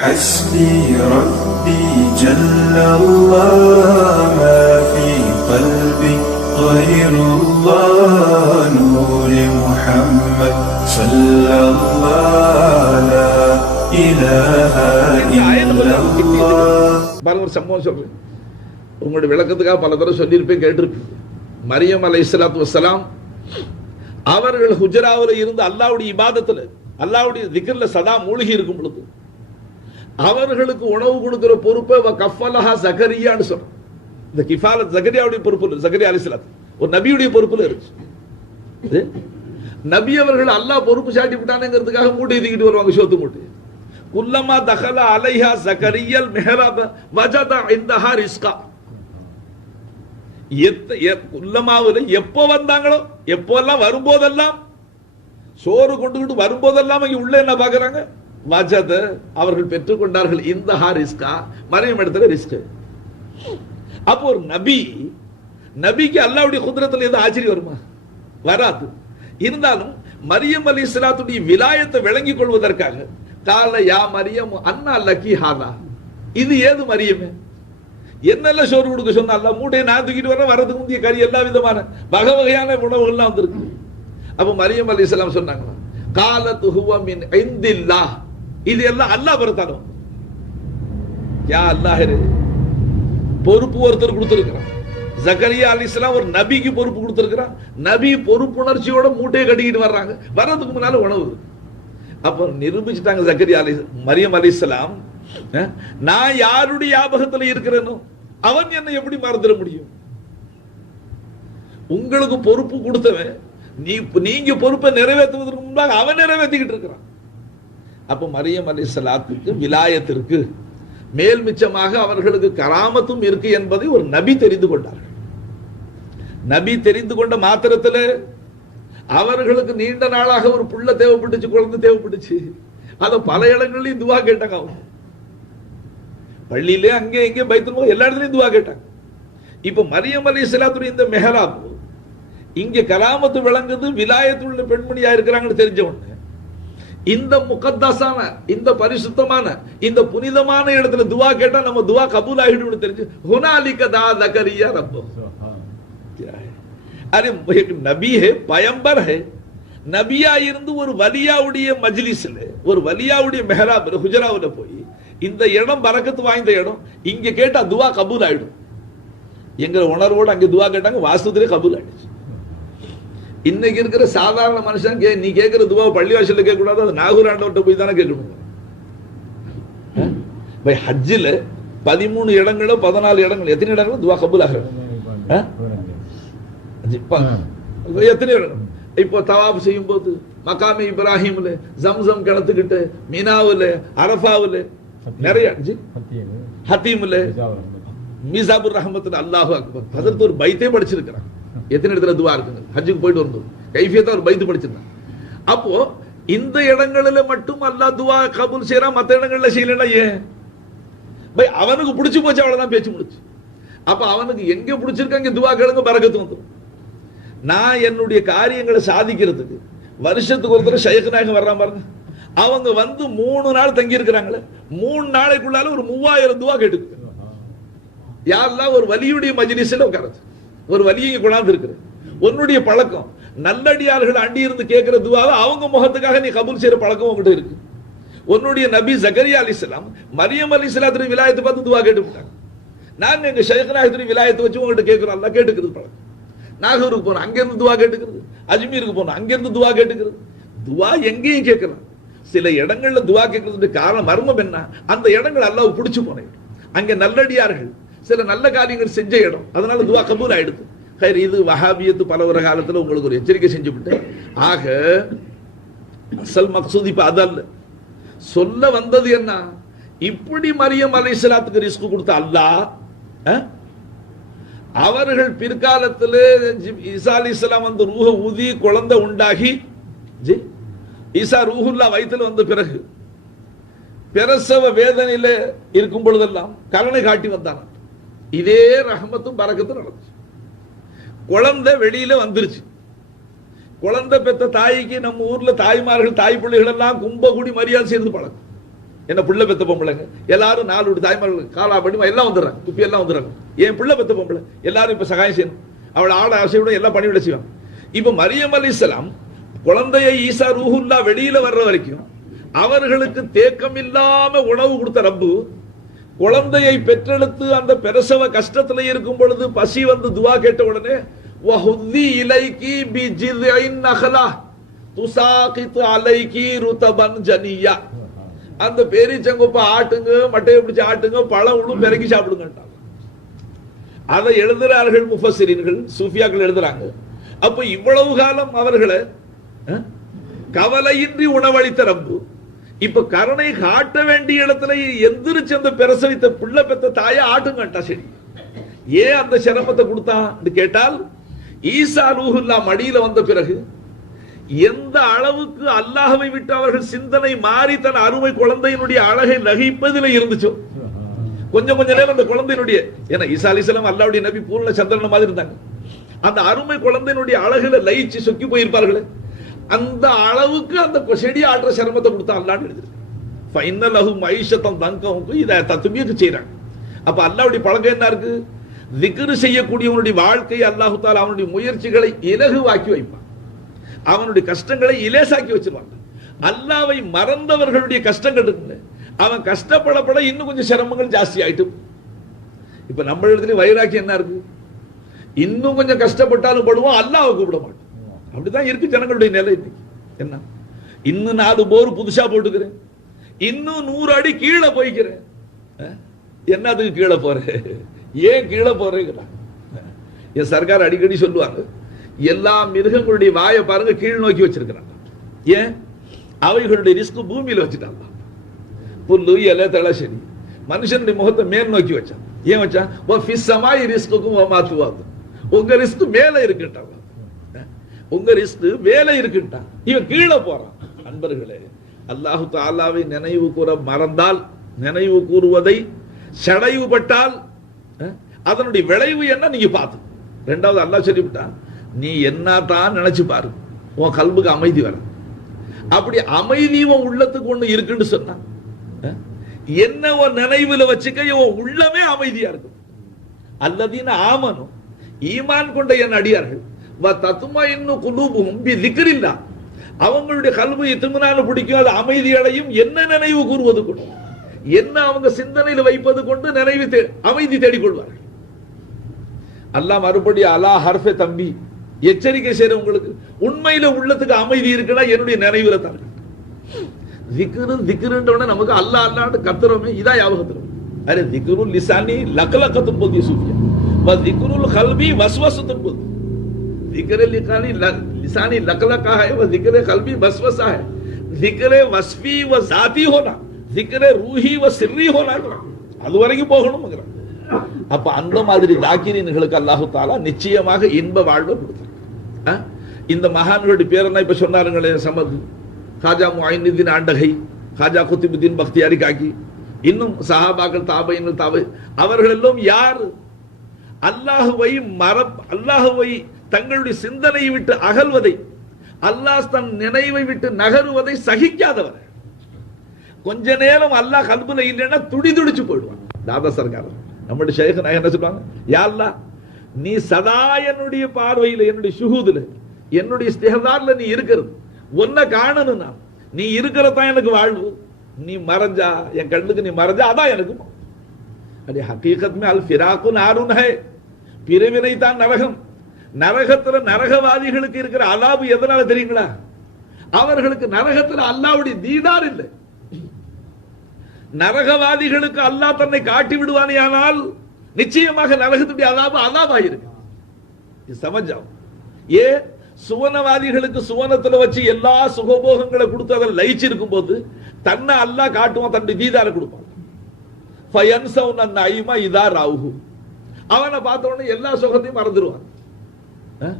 حسبي ربي جل الله ما في قلبي غير الله نور محمد صلى الله لا إله إلا الله பாருங்க ஒரு சம்பவம் சொல்றேன் உங்களுடைய விளக்கத்துக்காக பல தடவை சொல்லியிருப்பேன் கேட்டிருப்பேன் மரியம் அலை இஸ்லாத்து வசலாம் அவர்கள் ஹுஜராவில் இருந்து அல்லாவுடைய இபாதத்தில் அல்லாவுடைய திக்கர்ல சதா மூழ்கி இருக்கும் பொழுது அவர்களுக்கு உணவு கொடுக்கிற பொறுப்பை கஃபலஹா சகரியான்னு சொல்றோம் இந்த கிஃபாலத் ஜகரியாவுடைய பொறுப்பு இல்லை ஜகரியா அலிஸ்லாத் ஒரு நபியுடைய பொறுப்புல இருந்துச்சு. நபி அவர்கள் அல்லாஹ் பொறுப்பு சாட்டி விட்டானுங்கிறதுக்காக மூட்டை தூக்கிட்டு வருவாங்க சோத்து மூட்டை குல்லமா தகல அலைஹா சகரியல் மெஹராப வஜதா இந்தஹா ரிஸ்கா. குல்லமாவில் எப்போ வந்தாங்களோ எப்போல்லாம் வரும்போதெல்லாம் சோறு கொண்டுகிட்டு வரும்போதெல்லாம் இங்க உள்ள என்ன பாக்குறாங்க? வஜத அவர்கள் பெற்றுக்கொண்டார்கள் இந்த ஹா ரிஸ்கா மறையும் இடத்துல ரிஸ்க் அப்போ ஒரு நபி நபிக்கு அல்லாவுடைய குதிரத்துல எது ஆச்சரியம் வருமா? வராது. இருந்தாலும் மரியம் அலி இஸ்லாத்துடைய விலாயத்தை விளங்கிக் கொள்வதற்காக கால யா மரியம் அண்ணா லக்கி ஹாதா. இது ஏது மரியமே? என்னெல்லாம் சோறு கொடுக்க சொன்னா மூட்டையை நான் தூக்கிட்டு வரேன் வரதுக்கு முந்தைய கறி எல்லா விதமான வகை வகையான உணவுகள்லாம் வந்திருக்கு. அப்போ மரியம் அலி இஸ்லாம் சொன்னாங்களா காலத்து ஹுவ ஐந்தில்லா இது எல்லாம் அல்லாஹ் பொறுத்தாலும் யா அல்லாஹரு பொறுப்பு ஒருத்தர் கொடுத்துருக்கிறான். ஜக்கரியா அலிஸ்லாம் ஒரு நபிக்கு பொறுப்பு கொடுத்துருக்கிறான். நபி பொறுப்புணர்ச்சியோட மூட்டையை கட்டிக்கிட்டு வர்றாங்க. வர்றதுக்கு முன்னால உணவு. அப்புறம் நிரூபிச்சுட்டாங்க ஜக்கரியா அலி மரியம் அலிஸ்லாம் நான் யாருடைய ஞாபகத்துல இருக்கிறேனோ அவன் என்னை எப்படி மறந்துட முடியும்? உங்களுக்கு பொறுப்பு கொடுத்தவன் நீ நீங்க பொறுப்பை நிறைவேற்றுவதற்கு முன்பாக அவன் நிறைவேற்றிக்கிட்டு இருக்கிறான். அப்ப மரியம் அலிஸ்லாத்துக்கு விலாயத்திற்கு மேல் மிச்சமாக அவர்களுக்கு கராமத்தும் இருக்கு என்பதை ஒரு நபி தெரிந்து கொண்டார்கள். நபி தெரிந்து கொண்ட மாத்திரத்துல அவர்களுக்கு நீண்ட நாளாக ஒரு புள்ள தேவைப்பட்டுச்சு குழந்தை தேவைப்பட்டுச்சு. அத பல இடங்கள்லயும் துவா கேட்டாங்க அவங்க. பள்ளியிலே அங்கே இங்கே பைத்தல் எல்லா இடத்துலயும் துவா கேட்டாங்க. இப்ப மரியம் அலி இஸ்லாத்துடைய இந்த மெஹராப் இங்க கராமத்து விளங்குது விலாயத்துள்ள பெண்மணியா இருக்கிறாங்கன்னு தெரிஞ்ச உடனே இந்த முகத்தாசான இந்த பரிசுத்தமான இந்த புனிதமான இடத்துல துவா கேட்டா நம்ம துவா கபூல் ஆகிடும் தெரிஞ்சு ஹுனாலிக தா லகரியா ரப்போ क्या है अरे एक नबी है பயம்பர் है நபியா இருந்து ஒரு வலியாவுடைய மஜ்லிஸ்ல ஒரு வலியாவுடைய மெஹராப் ஹுஜராவுல போய் இந்த இடம் பறக்கத்து வாய்ந்த இடம் இங்க கேட்டா துவா கபூல் ஆயிடும் எங்கிற உணர்வோடு அங்க துவா கேட்டாங்க வாஸ்துத்திலே கபூல் ஆயிடுச்சு இன்னைக்கு இருக்கிற சாதாரண மனுஷன் கே நீ கேட்கிற துவா பள்ளிவாசல்ல கேட்க கூடாது அது நாகூர் ஆண்டவர்கிட்ட போய் தானே கேட்கணும். பை ஹஜ்ஜில் பதிமூணு இடங்களோ பதினாலு இடங்கள் எத்தனை இடங்களும் துவா கபூல் ஆகிறது? எத்தனை இடம்? இப்போ தவாப் செய்யும் போது மகாமி இப்ராஹிம்ல ஜம்சம் கிணத்துக்கிட்ட மீனாவுல அரஃபாவுல நிறைய ஹத்தீம்ல மீசாபுர் ரஹமத்துல அல்லாஹு அக்பர். ஹசரத் ஒரு பைத்தே படிச்சிருக்கிறான். எத்தனை இடத்துல துவா இருக்குங்க? ஹஜ்ஜுக்கு போயிட்டு வரும்போது கைஃபியத்தை அவர் பயந்து படிச்சிருந்தான். அப்போ இந்த இடங்களில மட்டும் அல்லா துவா கபூல் செய்யறான் மத்த இடங்கள்ல செய்யலன்னா ஏன்? பை அவனுக்கு பிடிச்சி போச்சு அவ்வளவுதான் பேச்சு முடிச்சு அப்ப அவனுக்கு எங்க பிடிச்சிருக்காங்க துவா கேளுங்க பறக்கத்து வந்துடும் நான் என்னுடைய காரியங்களை சாதிக்கிறதுக்கு வருஷத்துக்கு ஒரு தடவை வர்றான் பாருங்க. அவங்க வந்து மூணு நாள் தங்கி இருக்கிறாங்களே மூணு நாளைக்குள்ளால ஒரு மூவாயிரம் துவா கேட்டுக்கு யாரெல்லாம் ஒரு வலியுடைய மஜ்லிஸ்ல உட்காரது ஒரு வலியை கொண்டாந்து இருக்கிற உன்னுடைய பழக்கம். நல்லடியார்கள் அண்டி இருந்து கேட்கிற துவாவை அவங்க முகத்துக்காக நீ கபூல் செய்யற பழக்கம் உங்ககிட்ட இருக்கு. உன்னுடைய நபி ஜக்கரியா அலிஸ்லாம் மரியம் அலிஸ்லாத்திரி விலாயத்தை பார்த்து துவா கேட்டுவிட்டாங்க. நாங்க எங்க ஷேഖനാயத்திரி விலாயத்தை வச்சு உங்ககிட்ட கேட்கிறோம் அல்ல கேட்டுக்கிறது பழக்கம். நாகூருக்கு போனோம். அங்கிருந்து துவா கேட்டுக்கிறது. அஜ்மீருக்கு போனோம். அங்கிருந்து துவா கேட்டுக்கிறது. துவா எங்கேயும் கேட்கலாம். சில இடங்கள்ல துவா கேட்கறதுக்கு காரணம் மர்மம் என்ன? அந்த இடங்கள் அல்லாஹ் பிடிச்சு போனேன் அங்கே நல்லடியார்கள் சில நல்ல காரியங்கள் செஞ்ச இடம். அதனால துவா கபூல் ஆயிடுது. ஹைர் இது வஹாபியத்து பல பலவர காலத்துல உங்களுக்கு ஒரு எச்சரிக்கை செஞ்சு விட்டேன். ஆக அசல் மக்சூத் இப்போ அதல்ல சொல்ல வந்தது என்ன? இப்படி மரியம் அலைஹிஸ்ஸலாத்துக்கு ரிஸ்க் கொடுத்த அல்லாஹ் அவர்கள் பிற்காலத்தில் ஈசா அலி இஸ்லாம் வந்து ரூஹ ஊதி குழந்தை உண்டாகி ஜி ஈசா ரூஹுல்லா வயித்துல வந்த பிறகு பிரசவ வேதனையில இருக்கும் பொழுதெல்லாம் கலனை காட்டி வந்தானா இதே ரஹமத்தும் பறக்கத்தும் நடந்துச்சு. குழந்தை வெளியில வந்துருச்சு. குழந்தை பெத்த தாய்க்கு நம்ம ஊர்ல தாய்மார்கள் தாய் பிள்ளைகள் எல்லாம் கும்பகுடி மரியாதை செய்து பழக்கம். என்ன பிள்ளை பெத்த பொம்பளைங்க? எல்லாரும் நாலு தாய்மார்கள் காலா பண்ணி எல்லாம் வந்துடுறாங்க. துப்பி எல்லாம் வந்துடுறாங்க. என் பிள்ளை பெத்த பொம்பளை? எல்லாரும் இப்ப சகாயம் செய்யணும். அவளை ஆட ஆசையோட எல்லாம் பண்ணிவிட செய்வாங்க. இப்ப மரியம் அலிஸ்லாம் குழந்தைய ஈசா ரூஹுல்லா வெளியில வர்ற வரைக்கும் அவர்களுக்கு தேக்கம் இல்லாம உணவு கொடுத்த ரப்பு குழந்தையை பெற்றெடுத்து அந்த பிரசவ கஷ்டத்துல இருக்கும் பொழுது பசி வந்து துவா கேட்ட உடனே வஹுதி இலைக்கி பி ஜிதைன் நகலா துசாகித்து அலைக்கி ருதபன் ஜனியா. அந்த பேரிச்சங்குப்ப ஆட்டுங்க மட்டையை பிடிச்சி ஆட்டுங்க பழம் உணவு பிறக்கி சாப்பிடுங்கட்டாங்க அதை எழுதுகிறார்கள் முஃபசிரின்கள் சூஃபியாக்கள் எழுதுறாங்க. அப்ப இவ்வளவு காலம் அவர்களை கவலையின்றி உணவளித்த ரப்பு இப்ப கருணை காட்ட வேண்டிய இடத்துல எந்திரிச்சு அந்த பிரசவித்த பிள்ளை பெத்த தாயை ஆட்டுங்கட்டா சரி. ஏன் அந்த சிரமத்தை கொடுத்தான் கேட்டால் ஈசா ரூஹுல்லா மடியில வந்த பிறகு எந்த அளவுக்கு அல்லாஹவை விட்டு அவர்கள் சிந்தனை மாறி தன் அருமை குழந்தையினுடைய அழகை நகைப்பதில் இருந்துச்சோ? கொஞ்சம் கொஞ்ச நேரம் அந்த குழந்தையினுடைய ஏன்னா ஈசா அலிஸ்லாம் அல்லாவுடைய நபி பூர்ண சந்திரன மாதிரி இருந்தாங்க. அந்த அருமை குழந்தையினுடைய அழகுல லயிச்சு சொக்கி போயிருப்பார்களே. அந்த அளவுக்கு அந்த செடி ஆடுற சிரமத்தை கொடுத்தா எழுதிருக்கு. ஃபைனல் ஃபைனலஹு மைஷத்தம் தங்கமுக்கு இதை தத்துமியக்கு செய்கிறாங்க அப்போ அல்லாவுடைய பழக்கம் என்ன இருக்கு? திக்ரு செய்யக்கூடியவனுடைய வாழ்க்கை அல்லாஹு தாலா அவனுடைய முயற்சிகளை இலகுவாக்கி வைப்பான். அவனுடைய கஷ்டங்களை இலேசாக்கி வச்சிருவாங்க. அல்லாவை மறந்தவர்களுடைய கஷ்டங்கள் இருக்குல்ல அவன் கஷ்டப்படப்பட இன்னும் கொஞ்சம் சிரமங்கள் ஜாஸ்தி ஆயிட்டு இப்போ நம்ம இடத்துல வைராக்கியம் என்ன இருக்கு? இன்னும் கொஞ்சம் கஷ்டப்பட்டாலும் படுவோம் அல்லாவை கூப்பிட மாட்டோம் அப்படிதான் இருக்கு ஜனங்களுடைய நிலை இன்னைக்கு. என்ன? இன்னும் நாலு போர் புதுசா போட்டுக்கிறேன். இன்னும் நூறு அடி கீழே போய்க்கிறேன். என்னதுக்கு கீழே போற ஏன் கீழே போறேங்கிறான். என் சர்க்கார் அடிக்கடி சொல்லுவாங்க எல்லா மிருகங்களுடைய வாயை பாருங்க கீழ் நோக்கி வச்சிருக்கிறாங்க. ஏன்? அவைகளுடைய ரிஸ்க் பூமியில வச்சுட்டாங்க. புல்லு இலை தலை செடி மனுஷனுடைய முகத்தை மேல் நோக்கி வச்சான். ஏன் வச்சான்? ஓ ஃபிஸ்ஸமாய் ரிஸ்க்குக்கும் மாத்துவாங்க. உங்க ரிஸ்க் மேல இருக்குட்டான் உங்க ரிஸ்க் வேலை இருக்குட்டான் இவன் கீழே போறான். அன்பர்களே அல்லாஹு தாலாவை நினைவு கூற மறந்தால் நினைவு கூறுவதை சடைவுபட்டால் அதனுடைய விளைவு என்ன நீங்க பார்த்து. ரெண்டாவது அல்லாஹ் சொல்லிவிட்டான் நீ என்ன தான் நினைச்சு பாரு. உன் கல்புக்கு அமைதி வர அப்படி அமைதி உன் உள்ளத்துக்கு ஒண்ணு இருக்குன்னு சொன்னான். என்ன உன் நினைவுல வச்சுக்க உன் உள்ளமே அமைதியா இருக்கும். அல்லதீன ஆமனும் ஈமான் கொண்ட என் அடியார்கள் அவங்களுடைய கல்வி இத்துமினான பிடிக்கும் அது அமைதி அடையும் என்ன நினைவு கூறுவது கொண்டு? என்ன அவங்க சிந்தனையில் வைப்பது கொண்டு நினைவு அமைதி தேடிக்கொள்வார்கள்? அல்லாஹ் மறுபடி அலா ஹர்ஃபே தம்பி எச்சரிக்கை செய்யற உங்களுக்கு. உண்மையில உள்ளத்துக்கு அமைதி இருக்குன்னா என்னுடைய நினைவுல தான் திக்ரு திக்ருன்றவன நமக்கு அல்லாஹ் அல்லாண்டு கத்துறோமே இதா ஞாபகத்துல அரே திக்ருல் லிசானி லக்கலக்கத்தும் போதிய சூஃபியா. திக்ருல் கல்வி வசுவசத்தும் போது जिक्र लिखानी लिसानी लकलका है वह जिक्र कल्बी वसवसा है जिक्र वस्फी व जाती होना जिक्र रूही व सिर्री होना அது வரைக்கும் போகணும் அப்ப அந்த மாதிரி தாக்கிரீன்களுக்கு அல்லாஹு தாலா நிச்சயமாக இன்ப வாழ்வை கொடுத்தார் இந்த மகான்களுடைய பேரெல்லாம் இப்ப சொன்னாருங்களே சமது காஜா முஐனுதீன் ஆண்டகை காஜா குத்துபுத்தீன் பக்தியாரி காக்கி இன்னும் சஹாபாக்கள் தாபையின் தாபை அவர்கள் எல்லாம் யார் அல்லாஹுவை மற அல்லாஹுவை தங்களுடைய சிந்தனையை விட்டு அகல்வதை அல்லாஹ் தன் நினைவை விட்டு நகருவதை சகிக்காதவர். கொஞ்ச நேரம் அல்லாஹ் கல்புல இல்லைன்னா துடி துடிச்சு போயிடுவான். தாதா சர்க்கார். நம்முடைய ஷேக் என்ன சொல்லுவாங்க? யா அல்லாஹ் நீ சதா என்னுடைய பார்வையில என்னுடைய சுகூதுல என்னுடைய ஸ்டேதார்ல நீ இருக்கிறது. உன்னை காணணும் நான். நீ இருக்கிறதான் எனக்கு வாழ்வு. நீ மறைஞ்சா என் கண்ணுக்கு நீ மறைஞ்சா அதான் எனக்கு அடி ஹக்கீகத் மே அல் ஃபிராக்கு ஆருன் ஹை. பிரிவினை தான் நரகம். நரகத்துல நரகவாதிகளுக்கு இருக்கிற அலாபு எதனால தெரியுங்களா? அவர்களுக்கு நரகத்துல அல்லாவுடைய தீதார் இல்லை. நரகவாதிகளுக்கு அல்லாஹ் தன்னை காட்டி விடுவானேயானால் நிச்சயமாக நரகத்துடைய அலாபு அலாபாயிருக்கு இது சமஜம் ஏ சுவனவாதிகளுக்கு சுவனத்துல வச்சு எல்லா சுகபோகங்களை கொடுத்து அதை லயிச்சிருக்கும் போது தன்னை அல்லாஹ் காட்டுவான் தன்னுடைய தீதார கொடுப்பான். ஃபயன்சவுன் அந்த ஐமா இதா ராவுகு அவனை பார்த்த உடனே எல்லா சுகத்தையும் மறந்துடுவான். 诶